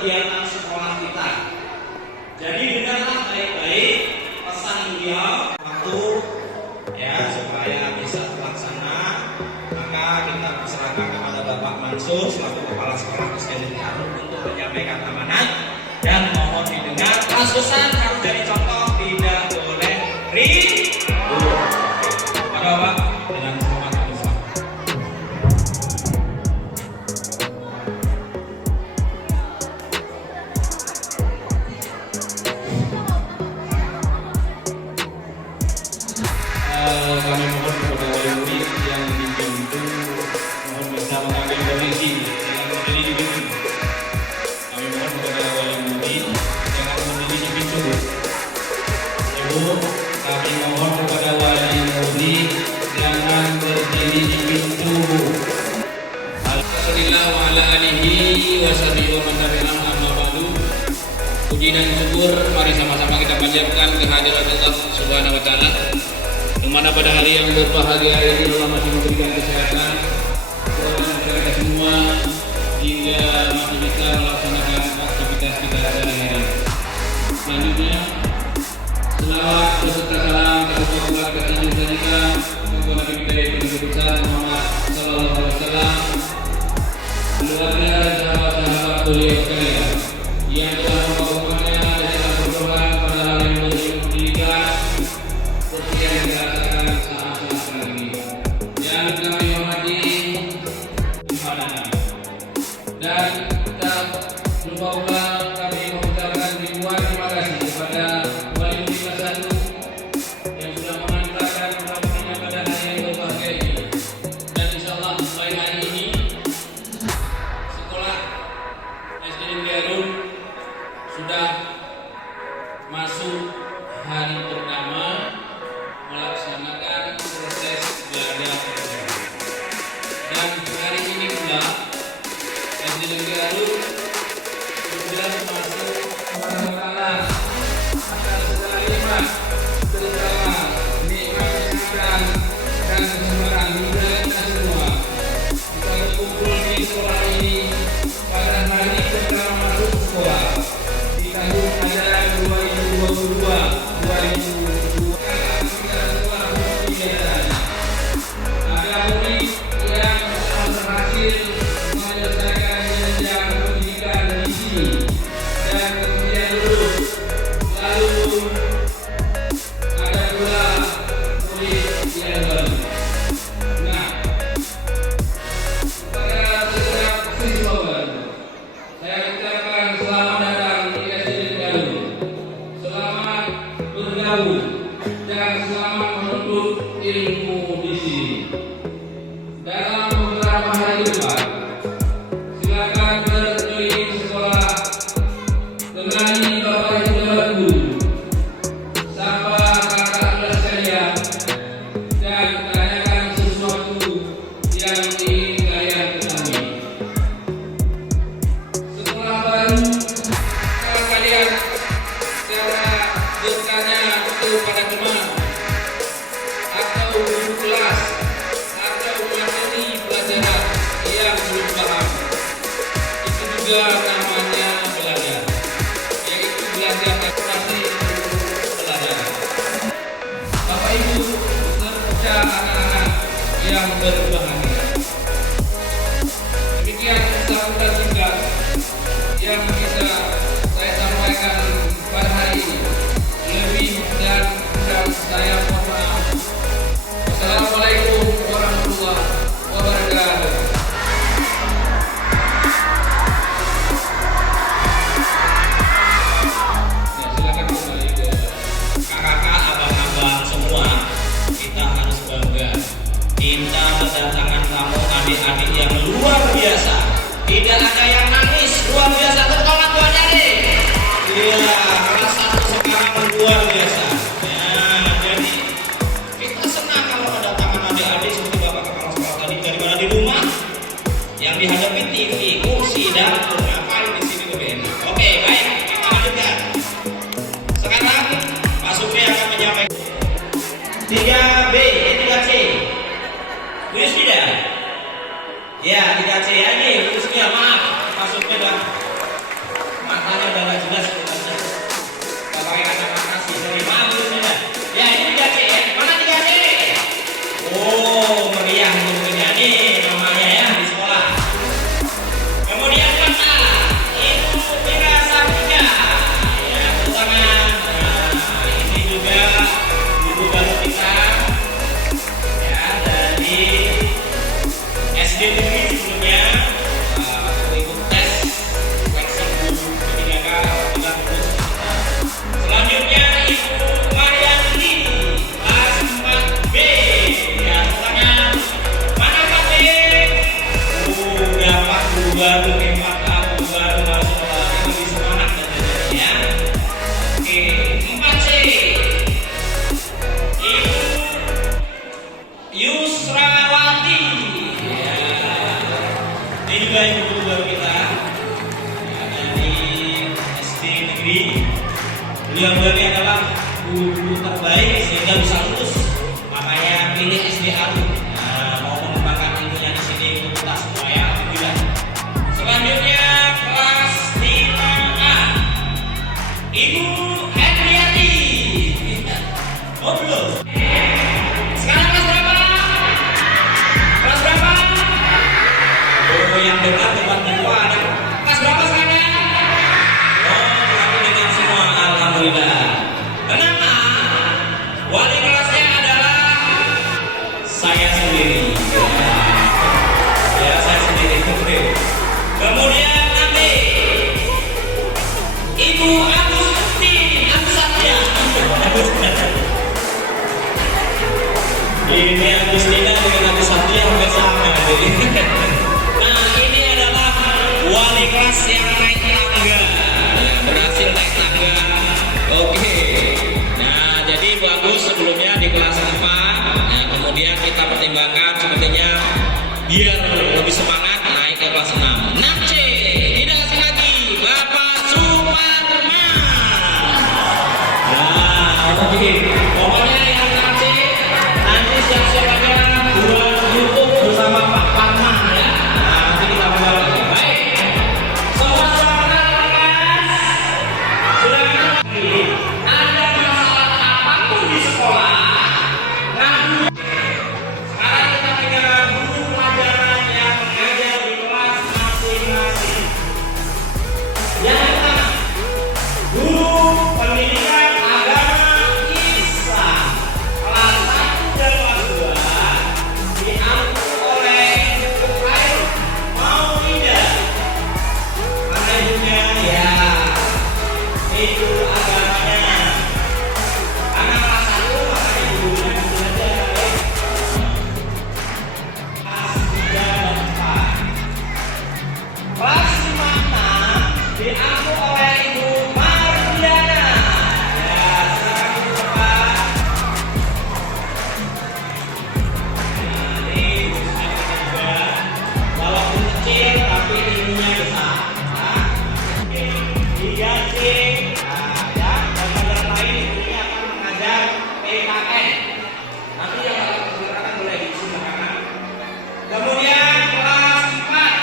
kegiatan sekolah kita. Jadi dengarlah baik-baik pesan beliau waktu ya supaya bisa terlaksana. Maka kita persilakan kepada Bapak Mansur selaku Kepala Sekolah SDN Garut untuk menyampaikan amanat dan mohon didengar. Khususan harus dari contoh tidak boleh ribut. Pada Bapak dengan hormat besar. Kami mohon kepada wali murid yang di pintu mohon bisa mengambil donasi yang berdiri di pintu. Kami mohon kepada wali murid jangan berdiri di pintu. Ibu, kami mohon kepada wali murid jangan berdiri di pintu. Alhamdulillah wa ala alihi wa sahbihi wa man tabi'ahum amma ba'du. Puji dan syukur mari sama-sama kita panjatkan kehadirat Allah Subhanahu wa taala. Dimana pada hari yang berbahagia ini Allah masih memberikan kesehatan kepada kita semua hingga masih bisa melaksanakan aktivitas kita sehari-hari. Selanjutnya, selawat beserta salam terpujilah kepada kita kepada kita yang besar Muhammad Sallallahu Alaihi Wasallam, keluarga dan sahabat-sahabat beliau sekalian yang telah membawakannya dan telah berdoa pada hari yang pendidikan seperti yang dirasakan saat-saat ini. Yang kami hormati dan tak lupa pula kami mengucapkan ribuan terima kasih kepada wali murid kelas 1 yang sudah mengantarkan putra-putrinya pada hari yang berbahagia ini. Dan insyaallah mulai hari ini sekolah SDN Garut sudah masuk hari pertama melaksanakan proses belajar dan hari ini pula SDN Garut sudah masuk perkara atas segala nikmat terutama nikmat kesehatan dan keselamatan hingga kita semua bisa berkumpul di sekolah ini pada hari pertama masuk sekolah di tahun ajaran 2022-2023. Ada murid yang telah berhasil menyelesaikan jenjang pendidikan di sini dan kemudian lulus. Lalu ada pula murid yang baru. Nah, pada setiap siswa baru, saya ucapkan selamat datang di SDN Garut. Selamat bergaul dan selamat menuntut ilmu di sini. Dalam beberapa hari depan, silakan berkeliling sekolah, temani bapak ibu dan guru, sapa kakak kelas kalian, dan tanyakan sesuatu yang ingin kalian ketahui. Sekolah baru, kalau kalian cara bertanya kepada teman atau guru kelas atau materi pelajaran yang belum paham, itu juga namanya belajar, yaitu belajar adaptasi pelajaran. Bapak Ibu serta anak-anak yang berbahagia, demikian sambutan singkat yang bisa saya sampaikan pada hari ini. Lebih dan kurang saya mohon maaf. Assalamualaikum warahmatullahi wabarakatuh. Ya, silakan kembali ke kakak-kakak, abang-abang semua. 3B, 3C. Tulis tidak? Ya, 3C aja. Tulisnya maaf. Masuknya dah. Matanya udah nggak jelas. Gak pakai kacamata sih. Dari maaf tulisnya dah. Ya, ini 3C ya. Mana 3C? Oh, meriah tulisnya. Nih namanya ya di sekolah. Kemudian 4A. Ibu Mira Sartika. Ya, terutama. Ini juga ibu baru kita. Ya, dari SD negeri sebelumnya. Aku ikut tes seleksi guru ketika kita lulus. Selanjutnya Ibu Mariani kelas 4B. Ya, tanya mana 4B? Dapat guru baru, hemat guru baru masuk lebih semangat ya. Oke, 4C. Ibu Yusrawati. Ya. Ini juga ibu guru baru kita. Ya, dari SD negeri. Beliau ini adalah guru terbaik sehingga bisa lulus. Makanya pilih SDA. Mau mengembangkan ilmunya di sini untuk kita semua ya. Alhamdulillah. Selanjutnya kelas 5A. Ibu Hendriati. Oh belum. Sekarang kelas berapa? Kelas berapa? Oh yang dekat tempat ada. Kelas berapa sekarang? Oh berarti dengan semua. Alhamdulillah. Kenapa? Wali kelasnya adalah saya sendiri. Ya saya sendiri. Kemudian nanti Ibu Agustin Agustia. Ini Agustina dengan Agustia hampir sama. Nah ini adalah wali kelas yang naik tangga. Ya, berhasil naik tangga. Oke. Nah jadi Ibu Agus sebelumnya di kelas 4. Nah, kemudian kita pertimbangkan sepertinya biar lebih semangat naik ke kelas 6. 6C. Tidak asing lagi Bapak Suparman. Nah oke. Pokoknya yang 6C nanti siap-siap aja buat YouTube bersama Pak Parman ya. Nah, nanti kita mulai lagi. Baik. Semua sudah kenal kelas? Sudah kenal? Ada masalah apapun di sekolah? Ngadu. Sekarang kita tinggal guru pelajaran yang mengajar di kelas masing-masing. Yang pertama, guru pendidikan agama Islam kelas 1 dan kelas 2 diampu oleh Ibu Khair mau tidak? Mana ibunya? Ya, itu agamanya. Karena kelas 1 makanya gurunya itu aja ya. Kelas 3 dan 4. Kelas 5 diampu oleh Ibu Mardiana. Ya, silakan Ibu Bapak. Ini juga walaupun kecil tapi ilmunya besar. Nah, 3C. Nah, ya, pelajaran lain ini akan mengajar PKN. Nanti yang silakan boleh diisi belakangan. Kemudian kelas 4.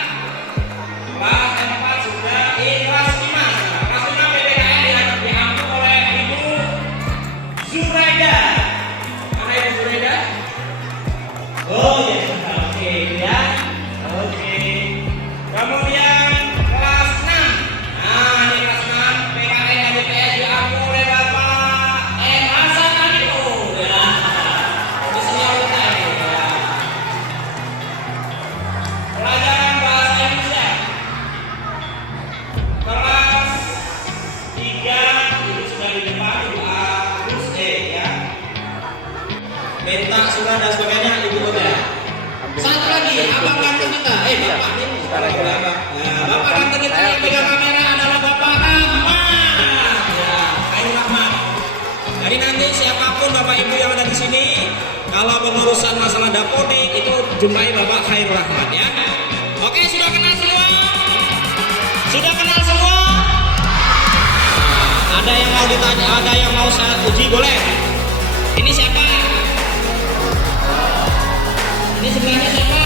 Kelas 4 sudah kelas 5. Kelas 5 PPKN diampu oleh Ibu Zuraida. Mana Ibu Zuraida? Oh ya, oke ya. Oke. Kemudian kelas 6. Nah, ini kelas 6 PKN dan BPS diampu oleh Bapak Hasan Anito. Ya. Ini senior kita ini ya. Pelajaran bahasa Indonesia. Kelas 3 itu sudah di depan Ibu Agus ya. Minta surat dan sebagainya Ibu Kota. Satu lagi, abang ganteng kita. Bapak ini. Nah, Bapak ganteng kita yang pegang kamera adalah Bapak Ahmad. Ya, Khairul Rahman. Jadi nanti siapapun Bapak Ibu yang ada di sini, kalau pengurusan masalah dapodik itu jumpai Bapak Khairul Rahman ya. Oke, sudah kenal semua? Sudah kenal semua? Nah, ada yang mau ditanya, ada yang mau saya uji boleh? Ini siapa? Ini sebelahnya siapa?